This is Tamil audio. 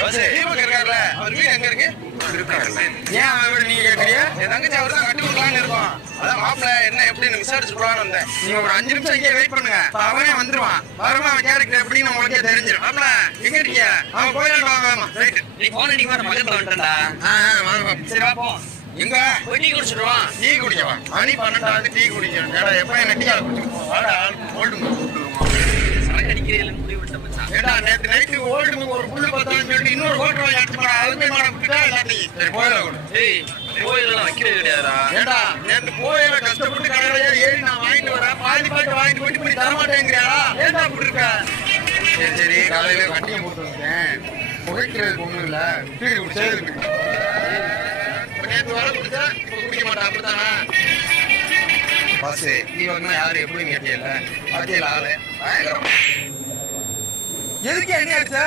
தீபக் இருக்காருல்ல, அவர் வீடு எங்க இருக்கு? ஏன் அவன் வீடு நீங்க கேட்கறியா? என் தங்கச்சி அவர் தான் கட்டி கொடுக்கலான்னு இருக்கோம். அதான் மாப்பிள்ள என்ன எப்படின்னு விசாரிச்சு போலான்னு வந்தேன். நீங்க ஒரு 5 நிமிஷம் இங்கே வெயிட் பண்ணுங்க, அவனே வந்துருவான். வருமா அவன் கேரக்டர் எப்படின்னு உங்களுக்கே தெரிஞ்சிடும். மாப்பிள்ள எங்க இருக்கீங்க? அவன் போயிடலாம் வாங்க. ரைட், நீ போன் அடிக்க மாட்டேன், பக்கத்துல வந்துட்டா. வாங்க, சரி வா. எங்க போய் டீ குடிச்சிடுவான். டீ குடிக்கவா? மணி 12 டீ குடிக்கணும். ஏடா எப்ப என்ன டீ குடிச்சிருக்கோம்? ஏடா நேத்து நைட்டு ஓல்டு ஒரு புல்லு பார்த்தான்னு சொல்லிட்டு இன்னொரு ஹோட்டல் வாங்கி எடுத்து போறா. அதுமே மாடம் விட்டுட்டா எல்லாத்தையும். சரி போயிடலாம் கூட. கோயிலெல்லாம் வைக்கிறது கிடையாதா? ஏடா நேத்து கோயில கஷ்டப்பட்டு கடையில ஏறி நான் வாங்கிட்டு வரேன். பாதி பாட்டு வாங்கிட்டு போயிட்டு இப்படி தரமாட்டேங்கிறியா? ஏன்டா அப்படி இருக்க? சரி சரி, காலையில வட்டியை போட்டு வந்துட்டேன். புகைக்கிறதுக்கு ஒண்ணும் இல்ல, வீடு செய்யுது. நேற்று வர குடிச்சா இப்ப குடிக்க மாட்டான், அப்படித்தானா? பாசு நீ வந்து யாரு எப்படின்னு கேட்டியல, பாத்தியல ஆளு பயங்கரம். எதுக்கு என்ன அடிச்ச?